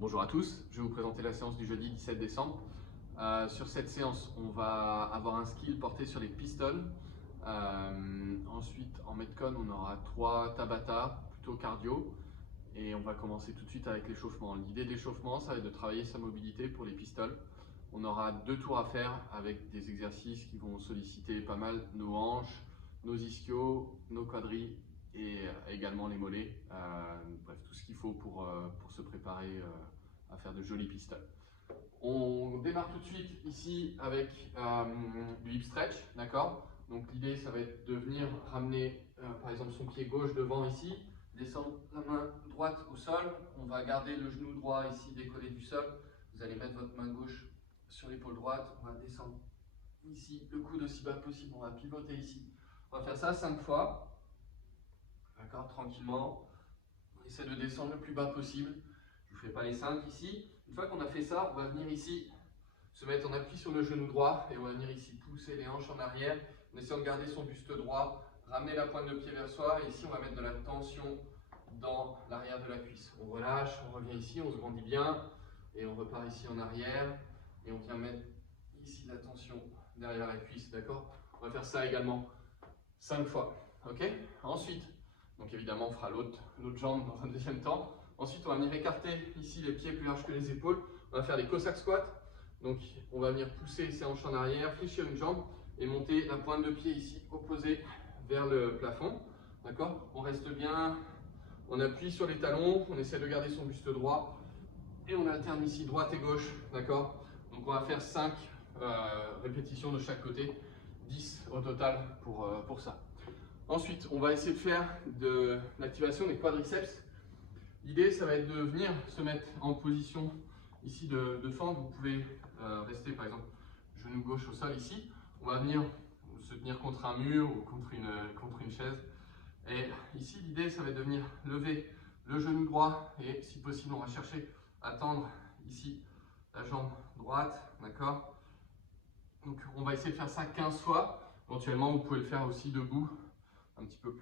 Bonjour à tous, je vais vous présenter la séance du jeudi 17 décembre. Sur cette séance, on va avoir un skill porté sur les pistoles. Ensuite, en Metcon, on aura 3 Tabata, plutôt cardio. Et on va commencer tout de suite avec l'échauffement. L'idée de l'échauffement, ça va être de travailler sa mobilité pour les pistoles. On aura 2 tours à faire avec des exercices qui vont solliciter pas mal nos hanches, nos ischios, nos quadris et également les mollets. Bref, tout ce qu'il faut pour se préparer à faire de jolies pistoles. On démarre tout de suite ici avec du hip stretch, d'accord? Donc l'idée, ça va être de venir ramener par exemple son pied gauche devant ici, descendre la main droite au sol. On va garder le genou droit ici décollé du sol. Vous allez mettre votre main gauche sur l'épaule droite. On va descendre ici, le coude aussi bas possible. On va pivoter ici. On va faire ça 5 fois. D'accord, tranquillement. On essaie de descendre le plus bas possible. Je ne vous fais pas les 5 ici. Une fois qu'on a fait ça, on va venir ici se mettre en appui sur le genou droit et on va venir ici pousser les hanches en arrière en essayant de garder son buste droit, ramener la pointe de pied vers soi et ici on va mettre de la tension dans l'arrière de la cuisse. On relâche, on revient ici, on se grandit bien et on repart ici en arrière et on vient mettre ici la tension derrière la cuisse, d'accord? On va faire ça également 5 fois, ok? Ensuite, donc évidemment on fera l'autre jambe dans un deuxième temps. Ensuite, on va venir écarter ici les pieds plus larges que les épaules. On va faire les Cossack squats. Donc, on va venir pousser ses hanches en arrière, fléchir une jambe et monter la pointe de pied ici opposée vers le plafond. D'accord? On reste bien, on appuie sur les talons, on essaie de garder son buste droit et on alterne ici droite et gauche. D'accord? Donc, on va faire 5 répétitions de chaque côté, 10 au total pour ça. Ensuite, on va essayer de faire de l'activation des quadriceps. L'idée, ça va être de venir se mettre en position ici de fente. Vous pouvez rester par exemple genou gauche au sol ici. On va venir se tenir contre un mur ou contre une chaise. Et ici, l'idée, ça va être de venir lever le genou droit et si possible, on va chercher à tendre ici la jambe droite. D'accord? Donc, on va essayer de faire ça 15 fois. Éventuellement, vous pouvez le faire aussi debout, un petit peu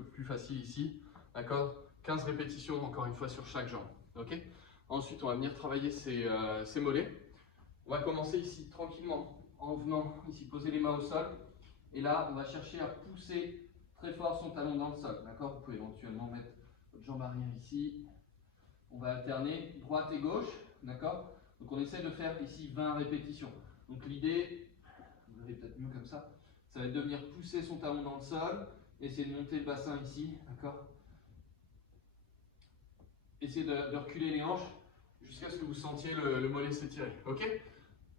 plus facile ici. D'accord? 15 répétitions, encore une fois, sur chaque jambe. Okay. Ensuite, on va venir travailler ses mollets. On va commencer ici tranquillement en venant ici poser les mains au sol. Et là, on va chercher à pousser très fort son talon dans le sol. D'accord? Vous pouvez éventuellement mettre votre jambe arrière ici. On va alterner droite et gauche. D'accord? Donc, on essaie de faire ici 20 répétitions. Donc, l'idée, vous verrez peut-être mieux comme ça va être de venir pousser son talon dans le sol. Essayer de monter le bassin ici. D'accord? Essayez de reculer les hanches jusqu'à ce que vous sentiez le mollet s'étirer. Ok?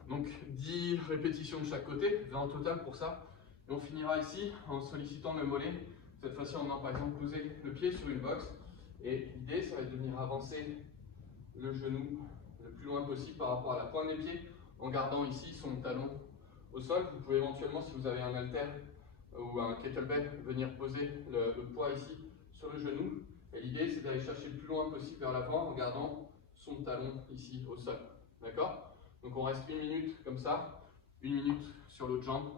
Donc 10 répétitions de chaque côté, 20 en total pour ça. Et on finira ici en sollicitant le mollet. Cette fois-ci, on a par exemple posé le pied sur une box. Et l'idée, ça va être de venir avancer le genou le plus loin possible par rapport à la pointe des pieds en gardant ici son talon au sol. Vous pouvez éventuellement, si vous avez un haltère ou un kettlebell, venir poser le poids ici sur le genou. Et l'idée, c'est d'aller chercher le plus loin possible vers l'avant en gardant son talon ici au sol. D'accord? Donc on reste 1 minute comme ça, 1 minute sur l'autre jambe.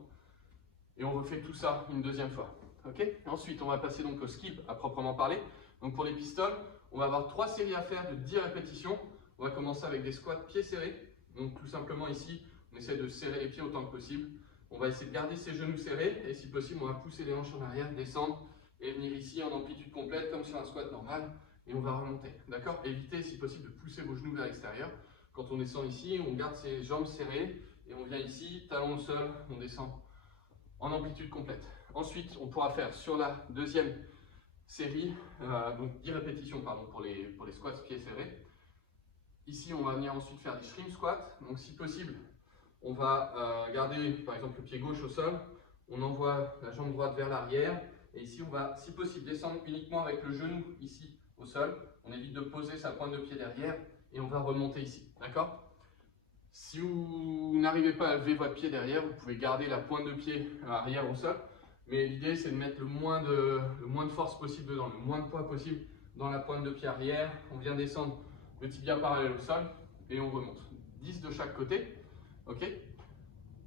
Et on refait tout ça une deuxième fois. Ok? Ensuite, on va passer donc au skip à proprement parler. Donc pour les pistoles, on va avoir 3 séries à faire de 10 répétitions. On va commencer avec des squats pieds serrés. Donc tout simplement ici, on essaie de serrer les pieds autant que possible. On va essayer de garder ses genoux serrés et si possible, on va pousser les hanches en arrière, descendre et venir ici en amplitude complète comme sur un squat normal et on va remonter. D'accord? Évitez si possible de pousser vos genoux vers l'extérieur. Quand on descend ici, on garde ses jambes serrées et on vient ici, talon au sol, on descend en amplitude complète. Ensuite, on pourra faire sur la deuxième série, donc 10 répétitions pardon, pour les squats pieds serrés. Ici, on va venir ensuite faire des shrimp squats. Donc si possible, on va garder par exemple le pied gauche au sol, on envoie la jambe droite vers l'arrière et ici on va si possible descendre uniquement avec le genou ici au sol, on évite de poser sa pointe de pied derrière et on va remonter ici, d'accord? Si vous n'arrivez pas à lever votre pied derrière, vous pouvez garder la pointe de pied arrière au sol, mais l'idée c'est de mettre le moins de force possible dedans, le moins de poids possible dans la pointe de pied arrière. On vient descendre le tibia parallèle au sol et on remonte. 10 de chaque côté. Ok.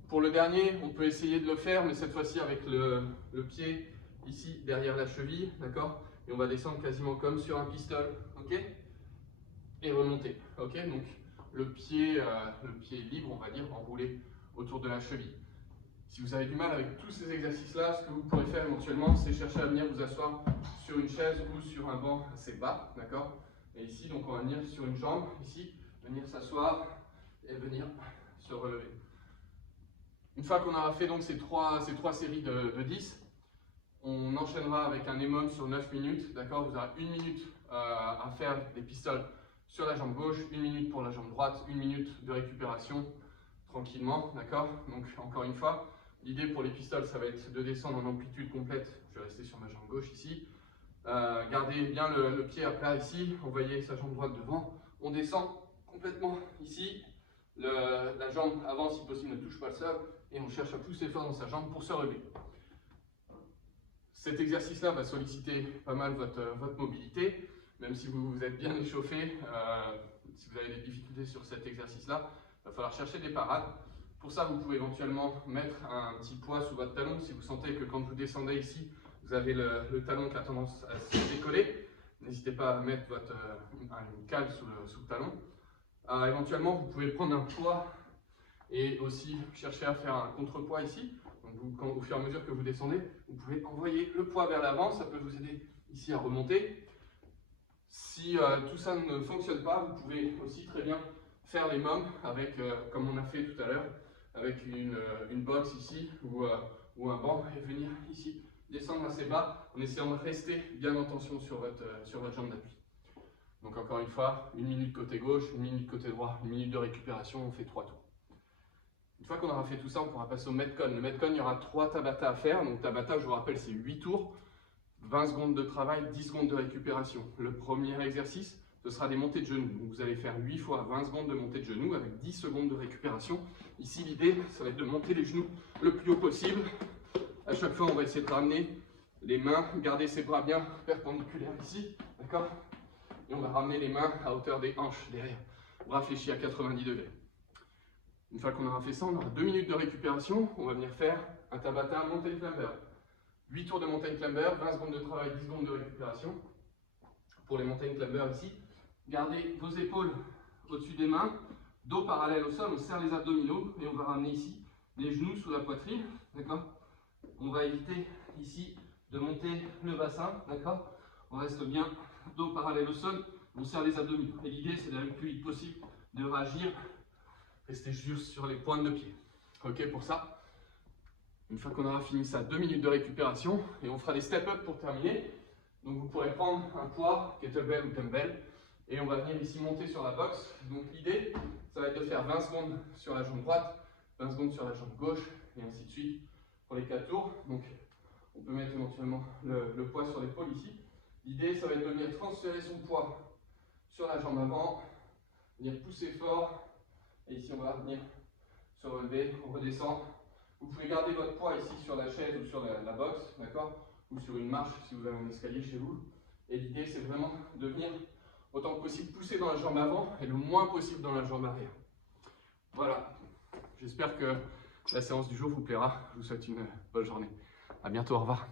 Pour le dernier, on peut essayer de le faire, mais cette fois-ci avec le pied ici derrière la cheville, d'accord? Et on va descendre quasiment comme sur un pistol, ok? et remonter. Ok, donc le pied libre, on va dire, enroulé autour de la cheville. Si vous avez du mal avec tous ces exercices-là, ce que vous pourrez faire éventuellement, c'est chercher à venir vous asseoir sur une chaise ou sur un banc assez bas, d'accord? Et ici, donc on va venir sur une jambe, ici, venir s'asseoir et venir se relever. Une fois qu'on aura fait donc ces trois séries de 10, on enchaînera avec un EMOM sur 9 minutes, d'accord? Vous aurez 1 minute à faire des pistoles sur la jambe gauche, 1 minute pour la jambe droite, 1 minute de récupération tranquillement, d'accord? Donc encore une fois, l'idée pour les pistoles, ça va être de descendre en amplitude complète. Je vais rester sur ma jambe gauche ici. Gardez bien le pied à plat ici, envoyez sa jambe droite devant. On descend complètement ici. La jambe avant, si possible, ne touche pas le sol. Et on cherche à pousser fort dans sa jambe pour se relever. Cet exercice-là va solliciter pas mal votre mobilité. Même si vous êtes bien échauffé, si vous avez des difficultés sur cet exercice-là, il va falloir chercher des parades. Pour ça, vous pouvez éventuellement mettre un petit poids sous votre talon. Si vous sentez que quand vous descendez ici, vous avez le talon qui a tendance à se décoller, n'hésitez pas à mettre une cale sous le talon. Éventuellement, vous pouvez prendre un poids et aussi chercher à faire un contrepoids ici. Donc au fur et à mesure que vous descendez, vous pouvez envoyer le poids vers l'avant. Ça peut vous aider ici à remonter. Si tout ça ne fonctionne pas, vous pouvez aussi très bien faire les mômes avec, comme on a fait tout à l'heure, avec une box ici ou un banc et venir ici descendre assez bas en essayant de rester bien en tension sur votre jambe d'appui. Donc encore une fois, 1 minute côté gauche, 1 minute côté droit, 1 minute de récupération, on fait 3 tours. Une fois qu'on aura fait tout ça, on pourra passer au Metcon. Le Metcon, il y aura 3 Tabata à faire. Donc Tabata, je vous rappelle, c'est 8 tours, 20 secondes de travail, 10 secondes de récupération. Le premier exercice, ce sera des montées de genoux. Donc vous allez faire 8 fois 20 secondes de montée de genoux avec 10 secondes de récupération. Ici, l'idée, ça va être de monter les genoux le plus haut possible. À chaque fois, on va essayer de ramener les mains, garder ses bras bien perpendiculaires ici, d'accord? Et on va ramener les mains à hauteur des hanches derrière. Bras fléchis à 90 degrés. Une fois qu'on aura fait ça, on aura 2 minutes de récupération. On va venir faire un Tabata mountain climber. 8 tours de mountain climber, 20 secondes de travail, 10 secondes de récupération. Pour les mountain climbers ici, gardez vos épaules au-dessus des mains, dos parallèle au sol, on serre les abdominaux et on va ramener ici les genoux sous la poitrine, d'accord? On va éviter ici de monter le bassin, d'accord? On reste bien dos parallèle au sol, on serre les abdominaux. Et l'idée, c'est d'aller le plus vite possible, de réagir, rester juste sur les pointes de pied. Ok pour ça? Une fois qu'on aura fini ça, 2 minutes de récupération et on fera des step-up pour terminer. Donc vous pourrez prendre un poids, kettlebell ou dumbbell, et on va venir ici monter sur la box. Donc l'idée, ça va être de faire 20 secondes sur la jambe droite, 20 secondes sur la jambe gauche, et ainsi de suite pour les 4 tours. Donc on peut mettre éventuellement le poids sur l'épaule ici. L'idée, ça va être de venir transférer son poids sur la jambe avant, venir pousser fort, et ici on va venir se relever, on redescend. Vous pouvez garder votre poids ici sur la chaise ou sur la box, d'accord? Ou sur une marche si vous avez un escalier chez vous. Et l'idée, c'est vraiment de venir autant que possible pousser dans la jambe avant et le moins possible dans la jambe arrière. Voilà, j'espère que la séance du jour vous plaira. Je vous souhaite une bonne journée. À bientôt, au revoir.